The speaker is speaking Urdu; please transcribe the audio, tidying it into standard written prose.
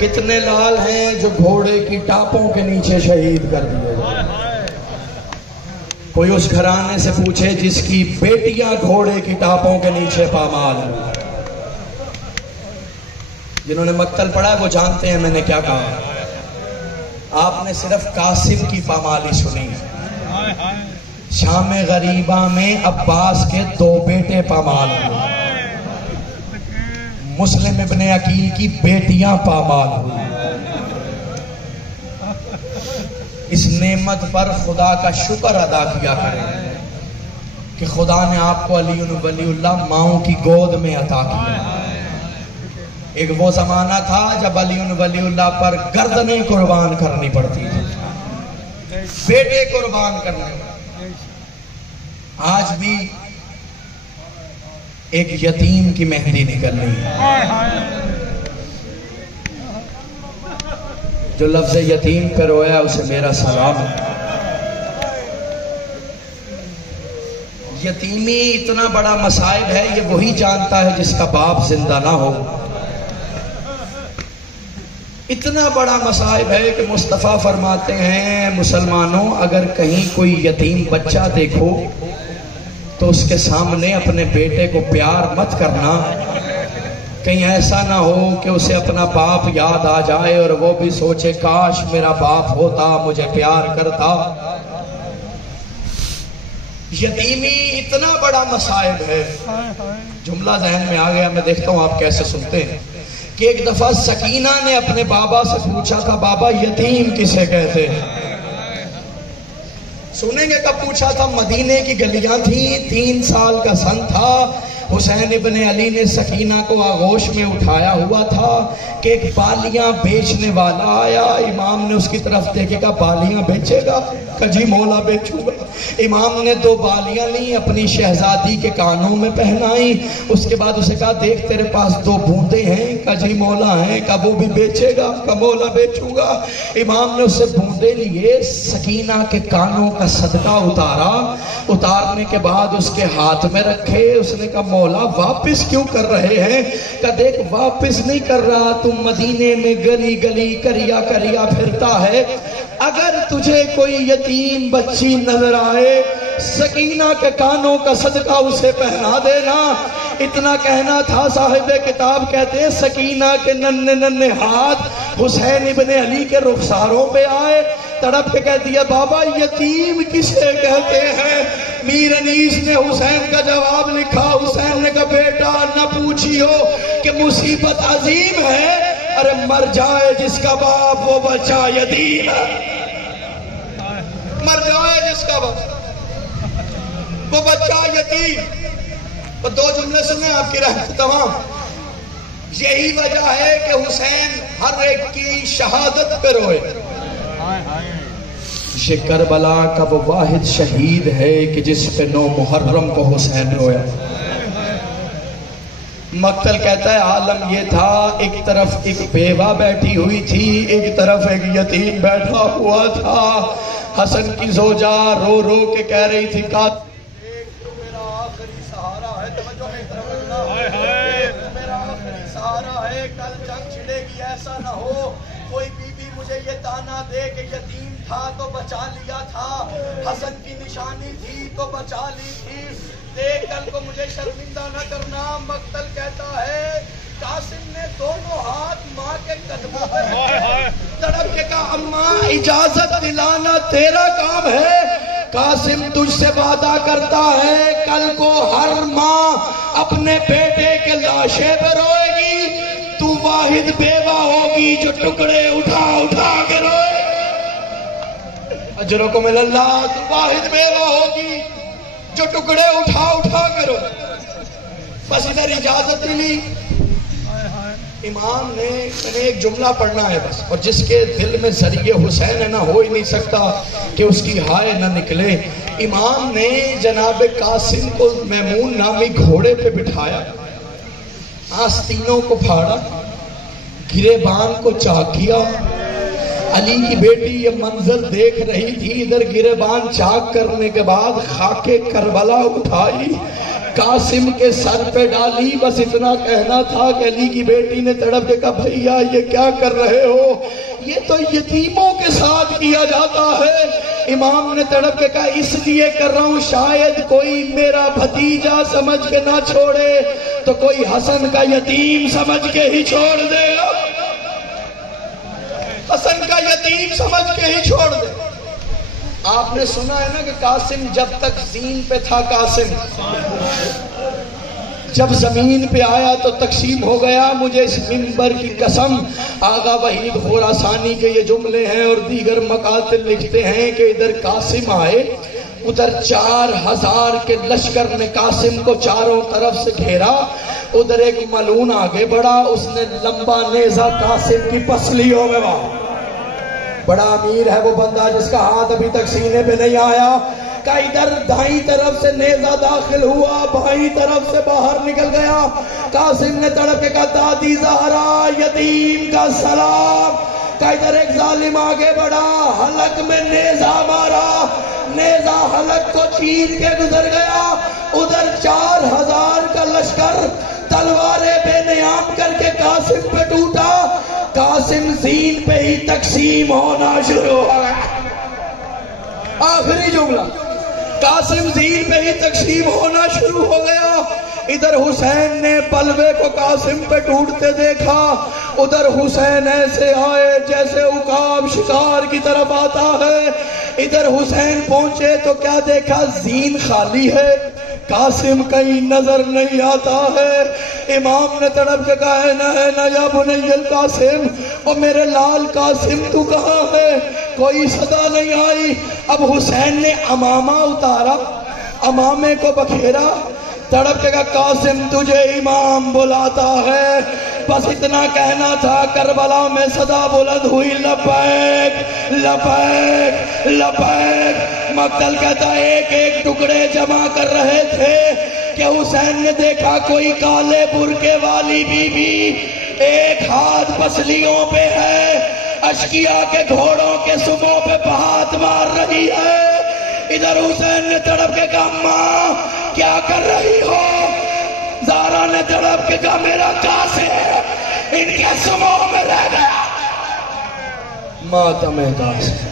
کتنے لال ہیں جو گھوڑے کی ٹاپوں کے نیچے شہید کر دیے گئے. کوئی اس گھرانے سے پوچھے جس کی بیٹیاں گھوڑے کی ٹاپوں کے نیچے پامال ہیں. جنہوں نے مقتل پڑھا ہے وہ جانتے ہیں میں نے کیا کہا. آپ نے صرف قاسم کی پامالی سنی. شام غریبہ میں عباس کے 2 بیٹے پامال ہوئے. مسلم ابن عقیل کی بیٹیاں پامال ہوئی. اس نعمت پر خدا کا شکر ادا کیا کریں کہ خدا نے آپ کو علی ولی اللہ ماؤں کی گود میں عطا کیا. ایک وہ زمانہ تھا جب علی ولی اللہ پر گردنیں قربان کرنی پڑتی تھی, بیٹے قربان کرنے. آج بھی ایک یتیم کی مہندی نکل رہی ہے. جو لفظ یتیم پہ رویا اسے میرا سلام. یتیمی اتنا بڑا مصائب ہے, یہ وہی جانتا ہے جس کا باپ زندہ نہ ہو. اتنا بڑا مصائب ہے کہ مصطفیٰ فرماتے ہیں مسلمانوں اگر کہیں کوئی یتیم بچہ دیکھو تو اس کے سامنے اپنے بیٹے کو پیار مت کرنا. کہیں ایسا نہ ہو کہ اسے اپنا باپ یاد آ جائے اور وہ بھی سوچے کاش میرا باپ ہوتا مجھے پیار کرتا. یتیمی اتنا بڑا مصائب ہے. جملہ ذہن میں آ گیا, میں دیکھتا ہوں آپ کیسے سنتے ہیں. کہ ایک دفعہ سکینہ نے اپنے بابا سے پوچھا تھا بابا یتیم کسے کہتے ہیں. سنیں گے کب پوچھا تھا؟ مدینے کی گلیاں تھیں, 3 سال کا سن تھا. حسین ابن علی نے سکینہ کو آغوش میں اٹھایا ہوا تھا کہ ایک بالیاں بیچنے والا آیا. امام نے اس کی طرف دیکھے گا بالیاں بیچے گا؟ کجی مولا بیچوں گا. امام نے 2 بالیاں لیں, اپنی شہزادی کے کانوں میں پہنائیں. اس کے بعد اسے کہا دیکھ تیرے پاس 2 بوندے ہیں, کجی مولا ہیں, کہا وہ بھی بیچے گا؟ کہا مولا بیچوں گا. امام نے اسے بوندے لیے, سکینہ کے کانوں کا صدقہ اتارا. اتارنے کے بعد اس کے ہاتھ میں رکھے. اس نے کہا مولا واپس کیوں کر رہے ہیں؟ کہ دیکھ واپس نہیں کر رہا, تم مدینے میں گلی گلی کریا کریا پھرتا ہے. اگر تجھے کوئی یتیم بچی نظر آئے سکینہ کے کانوں کا صدقہ اسے پہنا دینا. اتنا کہنا تھا, صاحب کتاب کہتے ہیں سکینہ کے ننھے ننھے ہاتھ حسین ابن علی کے رخساروں پہ آئے. تڑپ کے کہہ دیا بابا یتیم کسے کہتے ہیں؟ میر انیس نے حسین کا جواب لکھا. حسین نے کہا بیٹا نہ پوچھیو کہ مصیبت عظیم ہے, ارے مر جائے جس کا باپ وہ بچہ یتیم ہے. مر جائے جس کا باپ وہ بچہ یتیم. تو 2 جملے سنیں آپ کی رحمت تمام. یہی وجہ ہے کہ حسین ہر ایک کی شہادت پہ روئے. یہ کربلا کا وہ واحد شہید ہے کہ جس پہ 9 محرم کو حسین رویا. مقتل کہتا ہے عالم یہ تھا, ایک طرف ایک بیوہ بیٹھی ہوئی تھی, ایک طرف ایک یتیم بیٹھا ہوا تھا. حسن کی زوجہ رو رو کے کہہ رہی تھی میرا آخری سہارا ہے, توجہ ہے میرا آخری سہارا ہے, کل جنگ چھڑے گی ایسا نہ ہو کوئی بی بی مجھے یہ تانا دے کہ یتیم تھا تو بچا لیا تھا, حسن کی نشانی تھی تو بچا لی تھی, دیکھ کل کو مجھے شرمندہ نہ کرنا. مقتل کہتا ہے قاسم نے 2 ہاتھ ماں کے قدموں پہ رکھے, تڑپ کے کہا اماں اجازت دلانا تیرا کام ہے. قاسم تجھ سے وعدہ کرتا ہے کل کو ہر ماں اپنے بیٹے کے لاشے پہ روئے گی, تو واحد بیوہ ہوگی جو ٹکڑے اٹھا اٹھا کے روئے. اجرکم اللہ, تو واحد بیوہ ہوگی جو ٹکڑے اٹھا اٹھا کے روئے. بس ادھر اجازت ملی. امام نے ایک جملہ پڑھنا ہے بس, اور جس کے دل میں ذریعہ حسین ہے نہ ہو ہی نہیں سکتا کہ اس کی ہائے نہ نکلے. امام نے جناب قاسم کو میمون نامی گھوڑے پہ بٹھایا, آستینوں کو پھاڑا, گریبان کو چاک کیا. علی کی بیٹی یہ منظر دیکھ رہی تھی, ادھر گریبان چاک کرنے کے بعد خاک کربلا اٹھائی, قاسم کے سر پہ ڈالی. بس اتنا کہنا تھا کہ علی کی بیٹی نے تڑپ کے کہا بھیا یہ کیا کر رہے ہو, یہ تو یتیموں کے ساتھ کیا جاتا ہے. امام نے تڑپ کے کہا اس لیے کر رہا ہوں شاید کوئی میرا بھتیجا سمجھ کے نہ چھوڑے تو کوئی حسن کا یتیم سمجھ کے ہی چھوڑ دے گا, حسن کا یتیم سمجھ کے ہی چھوڑ دے. آپ نے سنا ہے نا کہ قاسم جب تک زین پہ تھا, قاسم جب زمین پہ آیا تو تقسیم ہو گیا. مجھے اس منبر کی قسم, آغا وحید خراسانی کے یہ جملے ہیں اور دیگر مقاتل لکھتے ہیں کہ ادھر قاسم آئے, ادھر 4000 کے لشکر نے قاسم کو چاروں طرف سے گھیرا. ادھر ایک ملون آگے بڑھا, اس نے لمبا نیزہ قاسم کی پسلیوں میں مارا. بڑا امیر ہے وہ بندہ جس کا ہاتھ ابھی تک سینے پہ نہیں آیا. کہ ادھر دائیں طرف سے نیزہ داخل ہوا, بائیں طرف سے باہر نکل گیا. قاسم نے تڑپ کے کہا دادی زہرا یتیم کا سلام. کہ ادھر ایک ظالم آگے بڑھا, حلق میں نیزہ مارا, نیزہ حلق کو چیر کے گزر گیا. ادھر 4000 کا لشکر تلواریں بے نیام کر کے قاسم پہ ٹوٹا. قاسم زین پہ ہی تقسیم ہونا شروع ہو گیا. آخری جملہ, قاسم زین پہ ہی تقسیم ہونا شروع ہو گیا. ادھر حسین نے بلوے کو قاسم پہ ٹوٹتے دیکھا, ادھر حسین ایسے آئے جیسے عقاب شکار کی طرف آتا ہے. ادھر حسین پہنچے تو کیا دیکھا, زین خالی ہے, قاسم کہیں نظر نہیں آتا ہے. امام نے تڑپ کے کہا ہے نا یا بنی القاسم, اور میرے لال قاسم تو کہاں ہے؟ کوئی صدا نہیں آئی. اب حسین نے امامہ اتارا, امامے کو بکھیرا, تڑپ کے کہا قاسم تجھے امام بلاتا ہے. بس اتنا کہنا تھا, کربلا میں صدا بلند ہوئی لبیک لبیک لبیک. مقتل کہتا ایک ایک ٹکڑے جمع کر رہے تھے کہ حسین نے دیکھا کوئی کالے برقعے والی بی بی ایک ہاتھ پسلیوں پہ ہے, اشکیا کے گھوڑوں کے سموں پہ ہاتھ مار رہی ہے. ادھر حسین نے تڑپ کے کہا ماں کیا کر رہی ہو؟ زہرا نے تڑپ کے کہا میرا قاسم ان کے سموں میں رہ گیا. ماتم قاسم.